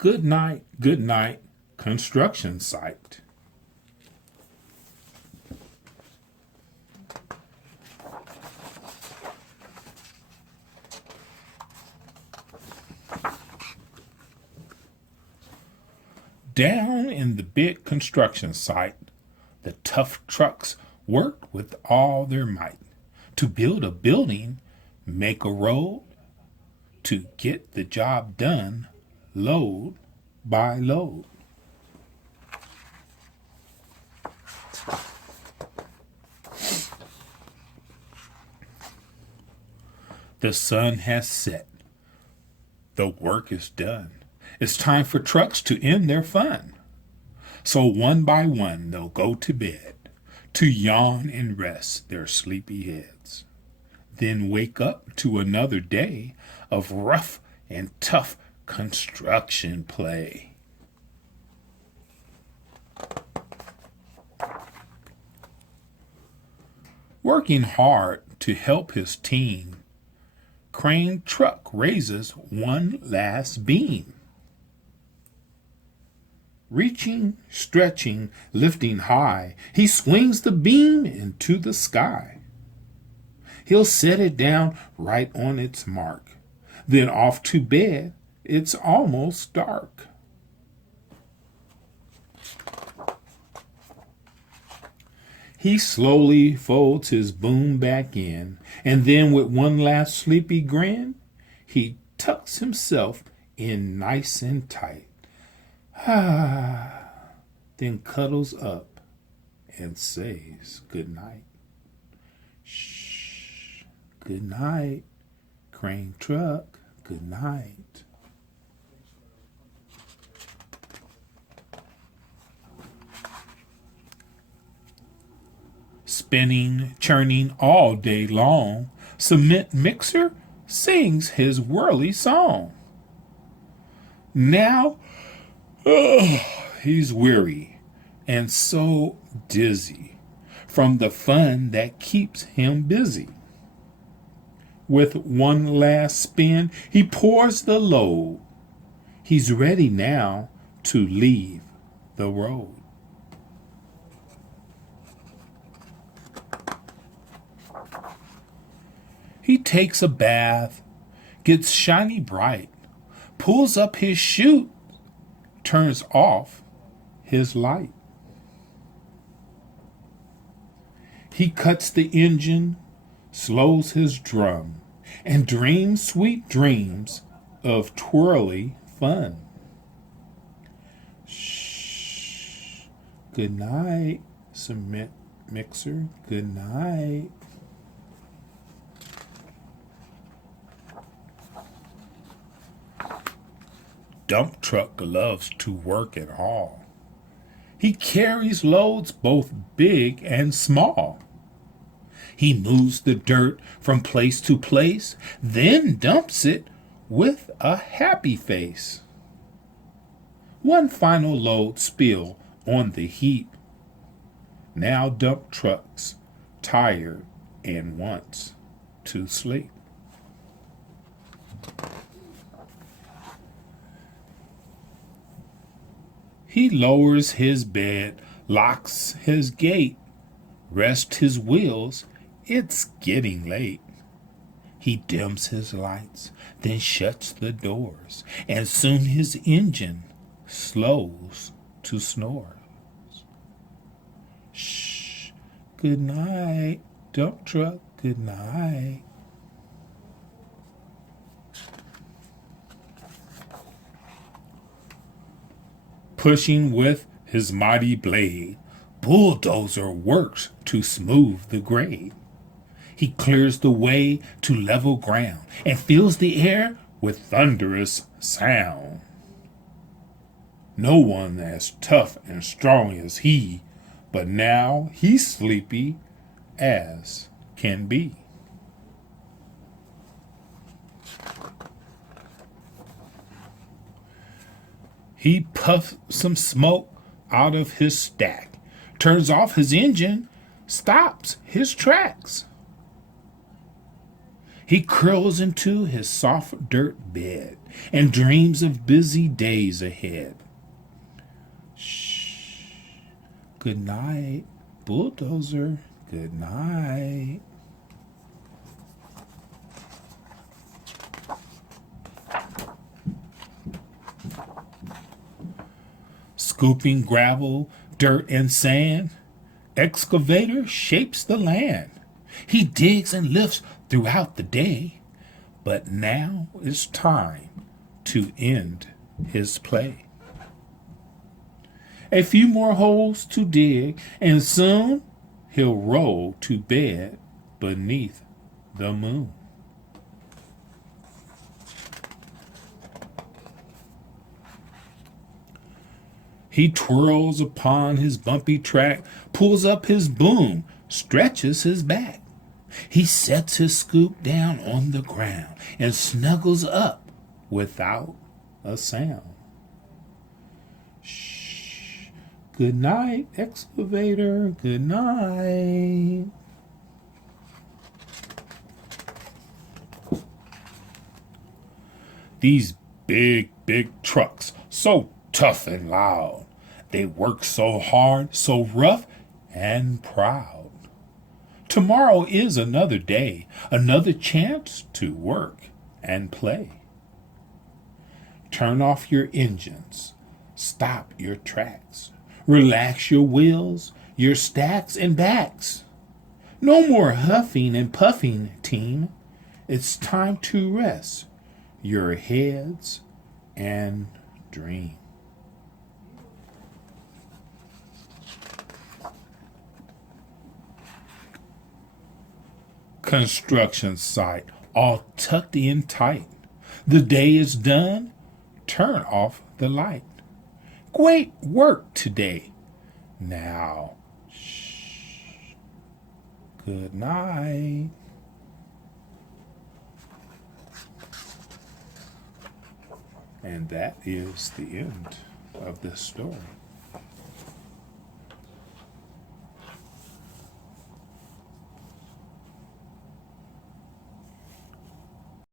Goodnight construction site. Down in the big construction site, the tough trucks worked with all their might to build a building, make a road, to get the job done, load by load. The sun has set. The work is done. It's time for trucks to end their fun. So one by one they'll go to bed to yawn and rest their sleepy heads. Then wake up to another day of rough and tough construction play. Working hard to help his team, crane truck raises one last beam. Reaching, stretching, lifting high, he swings the beam into the sky. He'll set it down right on its mark. Then off to bed, it's almost dark. He slowly folds his boom back in, and then with one last sleepy grin, he tucks himself in nice and tight. Then cuddles up and says good night. Shh, good night, crane truck, good night. Spinning, churning all day long, cement mixer sings his whirly song. Now, he's weary and so dizzy from the fun that keeps him busy. With one last spin, he pours the load. He's ready now to leave the road. He takes a bath, gets shiny bright, pulls up his chute, turns off his light. He cuts the engine, slows his drum, and dreams sweet dreams of twirly fun. Shh, good night, cement mixer, good night. Dump truck loves to work at all. He carries loads both big and small. He moves the dirt from place to place, then dumps it with a happy face. One final load spill on the heap. Now dump truck's tired and wants to sleep. He lowers his bed, locks his gate, rests his wheels, it's getting late. He dims his lights, then shuts the doors, and soon his engine slows to snores. Shh, good night, dump truck, good night. Pushing with his mighty blade, bulldozer works to smooth the grade. He clears the way to level ground and fills the air with thunderous sound. No one as tough and strong as he, but now he's sleepy as can be. He puffs some smoke out of his stack, turns off his engine, stops his tracks. He curls into his soft dirt bed and dreams of busy days ahead. Shh. Good night, bulldozer. Good night. Scooping gravel, dirt, and sand, excavator shapes the land. He digs and lifts throughout the day, but now it's time to end his play. A few more holes to dig, and soon he'll roll to bed beneath the moon. He twirls upon his bumpy track, pulls up his boom, stretches his back. He sets his scoop down on the ground and snuggles up without a sound. Shh. Good night, excavator. Good night. These big trucks, so tough and loud. They work so hard, so rough and proud. Tomorrow is another day, another chance to work and play. Turn off your engines, stop your tracks, relax your wheels, your stacks and backs. No more huffing and puffing, team. It's time to rest your heads and dream. Construction site, all tucked in tight. The day is done. Turn off the light. Great work today. Now, shh. Good night. And that is the end of this story.